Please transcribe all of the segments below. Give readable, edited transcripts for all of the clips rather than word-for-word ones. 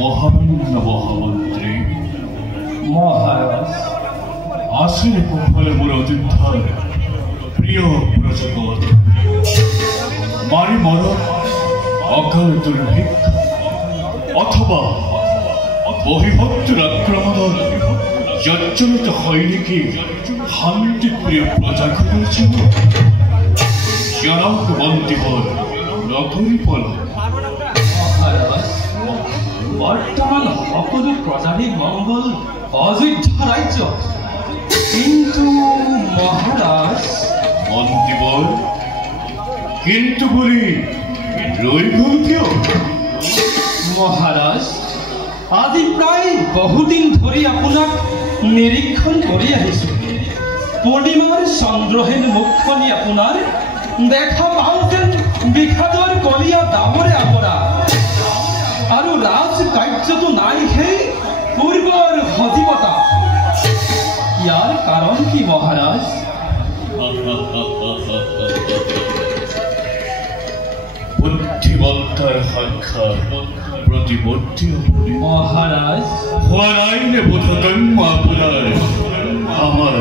মহামান্য মহামন্ত্রী মহারাজ আসেন কুফলে মোর অযোধ্যার প্রিয় প্রজাগণ মারি মর অকাল দুর্ভিক্ষ অথবা বহিভক্তের আক্রমণ জর্জরিত হয়নি কি শান্তিপ্রিয় প্রজাগণের জীবন জনক বন্দিবর নগরী পল মহারাজ বর্তমান সকলো প্রজারই মঙ্গল অযোধ্যা রাজ্য কিন্তু মহারাজ বন্দিবর কিন্তু বলি রইব কেউ মহারাজ আজি প্রায় বহুদিন ধরে আপোনাক নিরীক্ষণ কৰি আহিছো পূৰ্ণিমাৰ চন্দ্ৰহেন মুখখনি আপোনাৰ দেখা পাওঁ যেন বিষাদৰ কলীয়া দাবৰে আৱৰা আৰু ৰাজ কাৰ্যটো নাই সেই পূৰ্বৰ সজীৱতা ইয়াৰ কাৰণ কি মহাৰাজ বুদ্ধিমত্তার সংখ্যা প্রতিমূর্তি মহারাজ হওয়ারাইনে বোধগম্য আপনার আমার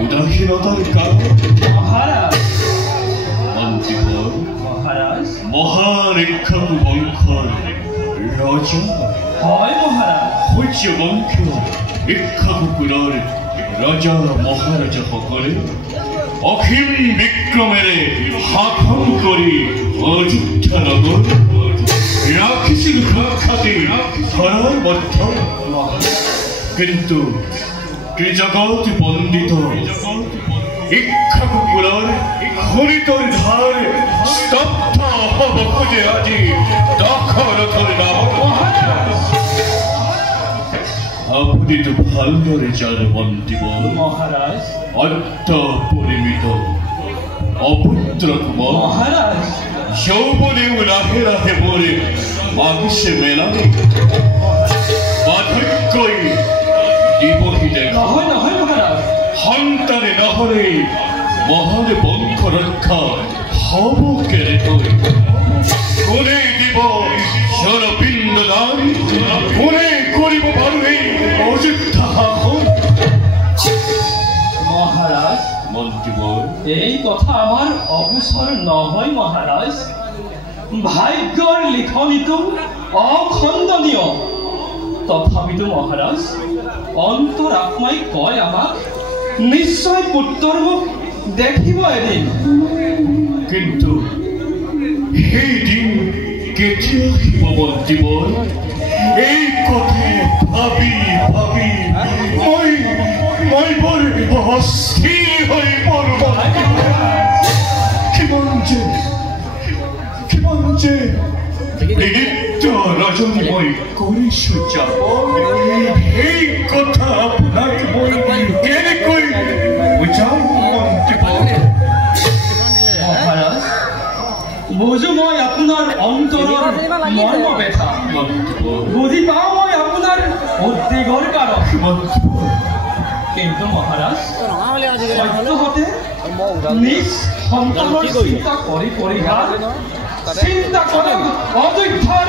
উদাসীনতার কারণ মহারাজ মন্ত্রীবর মহারাজ মহান ইক্ষাকু বংশর রাজা হয় মহারাজ সূর্য বংশ ইক্ষাকুকুৰৰ ৰাজা মহাৰাজা সকলে অখিল বিক্ৰমেৰে শাসন কৰি অযোধ্যা নগৰ ৰাখিছিল সুখ্যাতি ধৰাৰ মধ্য কিন্তু ত্ৰিজগৎ বন্দিত ইক্ষাকুকুৰৰ খৰিতৰ ধাৰ স্তব্ধ হব খোজে আজি দশৰথৰ নামত আপনি তো ভালদরে জানে বন্দিবর মহারাজ অর্থ পরিমিত অপুত্র কুমার মহারাজ যৌবনেও রাহে রাহে বলে মাংসে মেলানে বাধক্যই দিবহি দেখা নহয় নহয় মহারাজ সন্তানে নহলে মহান বংশ রক্ষা হব কেনে তৈ কোনে দিব জনপিণ্ড দান কোনে কৰিব পাৰো এই অযোধ্যা শাসন মহাৰাজ মন্ত্ৰীবৰ এই কথা আমাৰ অবসৰ নহয় মহাৰাজ ভাগ্যৰ লিখনিটো অখণ্ডনীয় তথাপিতো মহাৰাজ অন্তৰ আত্মাই কয় আমাক নিশ্চয় পুত্ৰৰ মুখ দেখিব এদিন কিন্তু সেই দিন কেতিয়া আহিব মন্ত্ৰীবৰ এই কথা ভাবি ভাবি মই বৰ অস্থিৰ হৈ পৰো কিমান যে নিত্য ৰজনী মই কৰিছো যাব এই কথা আপোনাক মই কেনেকৈ বুজাম মন্ত্ৰীবৰ মহাৰাজ বুজো মই আপোনাৰ অন্তৰৰ মৰ্ম ব্যথা বুজি পাওঁ মই আপোনাৰ উদ্বেগৰ কাৰণ কিন্তু মহাৰাজ সত্যহতে নিজ সন্তানৰ চিন্তা কৰি চিন্তা কৰক অযোধ্যাৰ